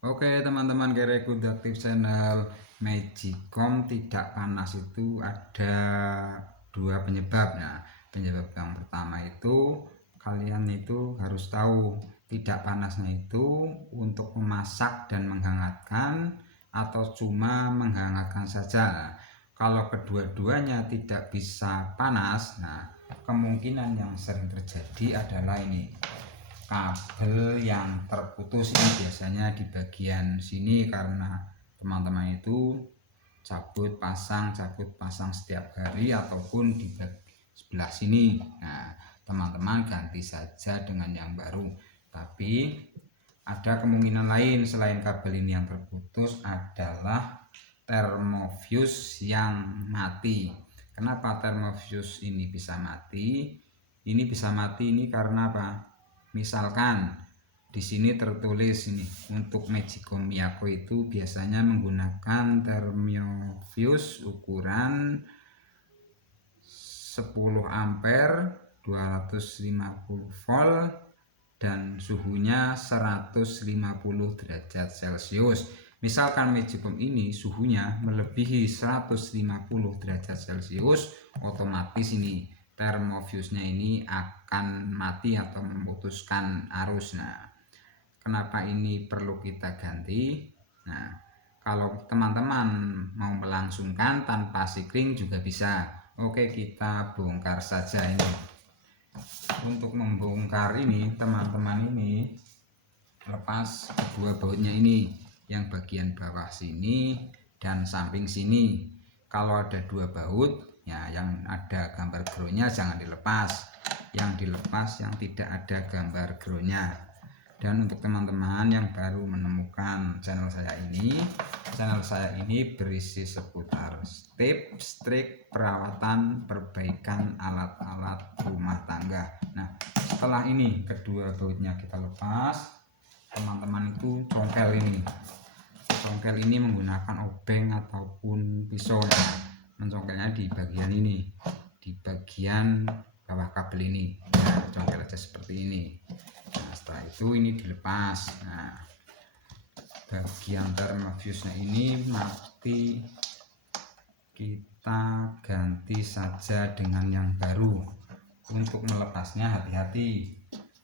Oke teman-teman, Kereku Aktif Channel. Magicom tidak panas itu ada dua penyebab. Nah, penyebab yang pertama itu kalian itu harus tahu tidak panasnya itu untuk memasak dan menghangatkan atau cuma menghangatkan saja. Kalau kedua-duanya tidak bisa panas, nah kemungkinan yang sering terjadi adalah ini, kabel yang terputus. Ini biasanya di bagian sini karena teman-teman itu cabut pasang setiap hari ataupun di sebelah sini. Nah, teman-teman ganti saja dengan yang baru. Tapi ada kemungkinan lain selain kabel ini yang terputus, adalah termofuse yang mati. Kenapa termofuse ini bisa mati? Ini bisa mati ini karena apa? Misalkan di sini tertulis ini untuk Magicom Miyako itu biasanya menggunakan termofuse ukuran 10 ampere 250 volt dan suhunya 150 derajat Celcius. Misalkan Magicom ini suhunya melebihi 150 derajat Celcius, otomatis ini termofuse-nya ini akan mati atau memutuskan arus. Nah, kenapa ini perlu kita ganti? Nah, kalau teman-teman mau melangsungkan tanpa sikring juga bisa. Oke, kita bongkar saja ini. Untuk membongkar ini, teman-teman ini lepas kedua bautnya ini, yang bagian bawah sini dan samping sini. Kalau ada dua baut ya, yang ada gambar groundnya jangan dilepas, yang dilepas yang tidak ada gambar groundnya. Dan untuk teman-teman yang baru menemukan channel saya ini berisi seputar tips, trik, perawatan, perbaikan alat-alat rumah tangga. Nah, setelah ini kedua bautnya kita lepas, teman-teman itu congkel ini menggunakan obeng ataupun pisau. Mencongkelnya di bagian ini, di bagian bawah kabel ini. Nah, congkel aja seperti ini. Nah, setelah itu ini dilepas. Nah, bagian termofuse-nya ini mati, kita ganti saja dengan yang baru. Untuk melepasnya hati-hati,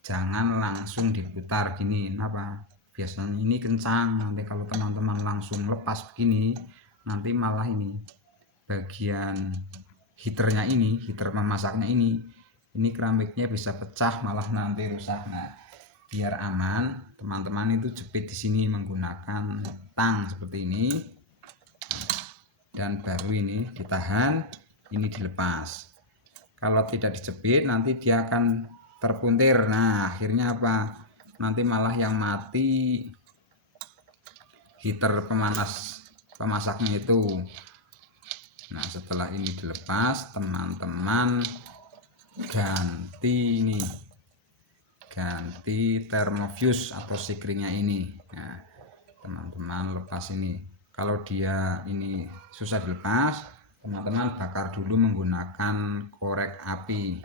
jangan langsung diputar gini. Kenapa? Biasanya ini kencang, nanti kalau teman-teman langsung lepas begini, nanti malah ini bagian heaternya ini, heater memasaknya ini keramiknya bisa pecah, malah nanti rusak. Nah, biar aman, teman-teman itu jepit di sini menggunakan tang seperti ini, dan baru ini ditahan, ini dilepas. Kalau tidak dijepit nanti dia akan terpuntir. Nah, akhirnya apa? Nanti malah yang mati heater pemasaknya itu. Nah, setelah ini dilepas, teman-teman ganti ini, ganti termofuse atau sikringnya ini. Nah, teman-teman lepas ini. Kalau dia ini susah dilepas, teman-teman bakar dulu menggunakan korek api.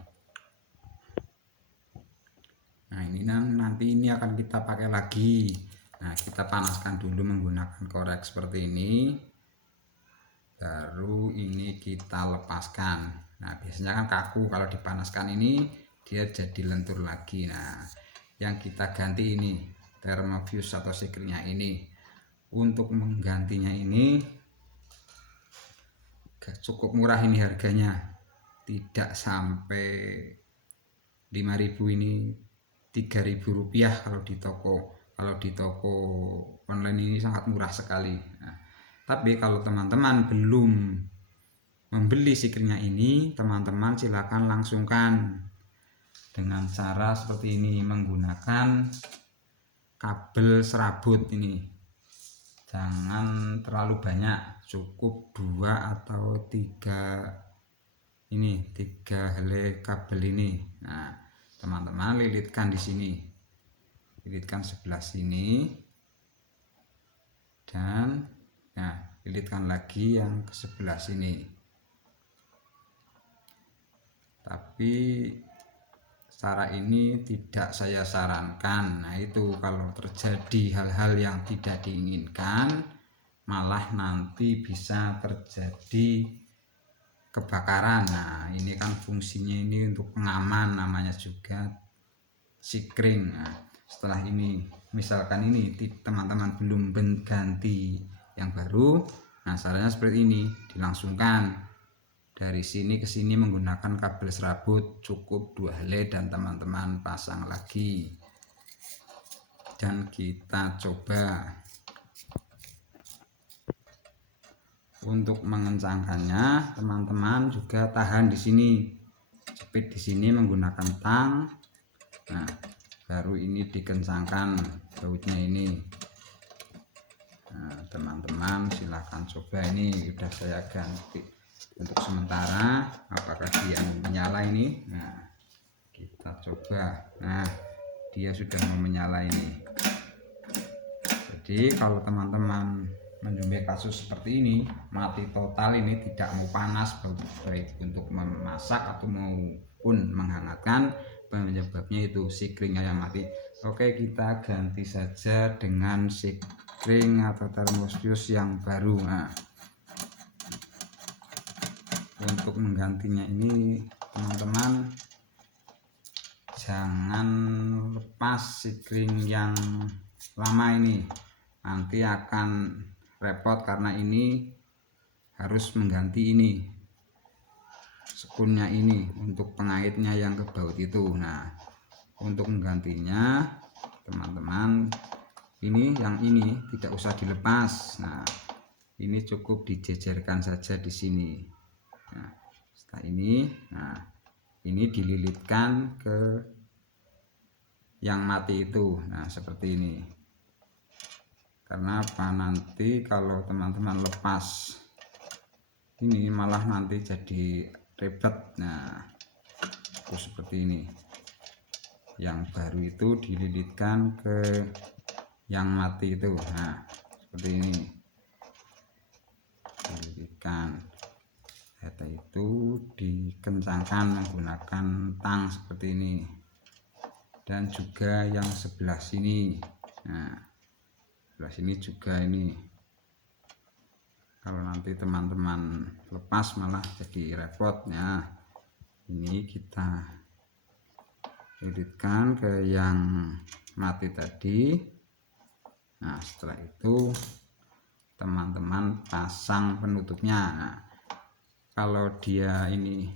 Nah, ini nanti ini akan kita pakai lagi. Nah, kita panaskan dulu menggunakan korek seperti ini, baru ini kita lepaskan. Nah, biasanya kan kaku, kalau dipanaskan ini dia jadi lentur lagi. Nah, yang kita ganti ini termofuse atau sikringnya ini. Untuk menggantinya ini cukup murah ini harganya, tidak sampai 5.000, ini 3.000 rupiah kalau di toko. Kalau di toko online ini sangat murah sekali. Nah, tapi kalau teman-teman belum membeli sikringnya ini, teman-teman silakan langsungkan dengan cara seperti ini, menggunakan kabel serabut ini. Jangan terlalu banyak, cukup 2 atau 3 ini, 3 helai kabel ini. Nah, teman-teman lilitkan di sini, lilitkan sebelah sini, dan nah, lilitkan lagi yang ke sebelah sini. Tapi cara ini tidak saya sarankan. Nah, itu kalau terjadi hal-hal yang tidak diinginkan, malah nanti bisa terjadi kebakaran. Nah, ini kan fungsinya ini untuk pengaman, namanya juga sikring. Nah, setelah ini misalkan ini teman-teman belum ganti yang baru, nah caranya seperti ini, dilangsungkan dari sini ke sini menggunakan kabel serabut, cukup 2 helai dan teman-teman pasang lagi. Dan kita coba untuk mengencangkannya, teman-teman juga tahan di sini, jepit di sini menggunakan tang. Nah, baru ini dikencangkan bautnya ini. Nah, teman-teman silahkan coba, ini udah saya ganti untuk sementara. Apakah dia menyala ini? Nah, kita coba. Nah, dia sudah mau menyala ini. Jadi kalau teman-teman menjumpai kasus seperti ini, mati total ini, tidak mau panas, baik untuk memasak atau maupun menghangatkan, penyebabnya itu sikringnya yang mati. Oke, kita ganti saja dengan sikring atau termofuse yang baru. Nah, untuk menggantinya ini teman-teman jangan lepas sikring yang lama ini, nanti akan repot karena ini harus mengganti ini sekunnya ini untuk pengaitnya yang ke baut itu. Nah, untuk menggantinya teman-teman ini yang ini tidak usah dilepas. Nah, ini cukup dijejerkan saja di sini. Nah, setelah ini, nah ini dililitkan ke yang mati itu. Nah, seperti ini. Karena apa, nanti kalau teman-teman lepas ini malah nanti jadi ribet. Nah, itu seperti ini. Yang baru itu dililitkan ke yang mati itu. Nah, seperti ini, dililitkan. Data itu dikencangkan menggunakan tang seperti ini. Dan juga yang sebelah sini. Nah, sebelah sini juga ini. Kalau nanti teman-teman lepas malah jadi repot. Nah, ini kita lilitkan ke yang mati tadi. Nah, setelah itu teman-teman pasang penutupnya. Nah, kalau dia ini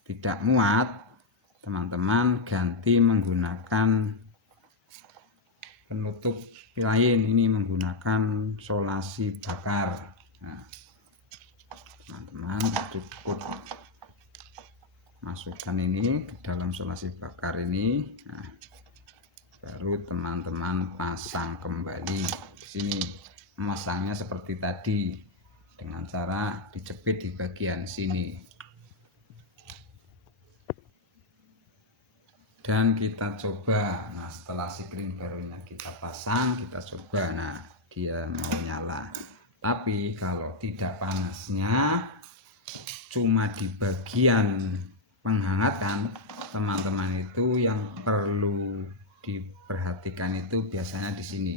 tidak muat, teman-teman ganti menggunakan penutup lain, ini menggunakan solasi bakar. Nah, teman-teman cukup masukkan ini ke dalam solasi bakar ini. Nah, baru teman-teman pasang kembali di sini. Memasangnya seperti tadi dengan cara dijepit di bagian sini. Dan kita coba. Nah, setelah sikring barunya kita pasang, kita coba. Nah, dia mau nyala. Tapi kalau tidak panasnya cuma di bagian menghangatan, teman-teman itu yang perlu diperhatikan itu biasanya di sini,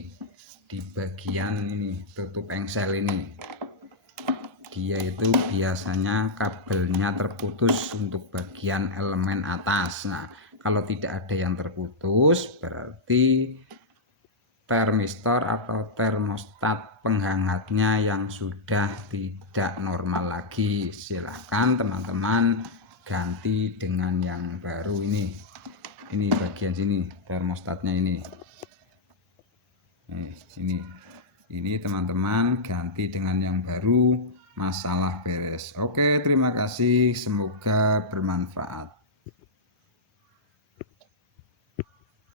di bagian ini tutup engsel ini. Dia itu biasanya kabelnya terputus untuk bagian elemen atas. Nah, kalau tidak ada yang terputus berarti termistor atau termostat penghangatnya yang sudah tidak normal lagi. Silahkan teman-teman ganti dengan yang baru ini. Ini bagian sini termostatnya ini. Ini teman-teman ganti dengan yang baru, masalah beres. Oke, terima kasih, semoga bermanfaat.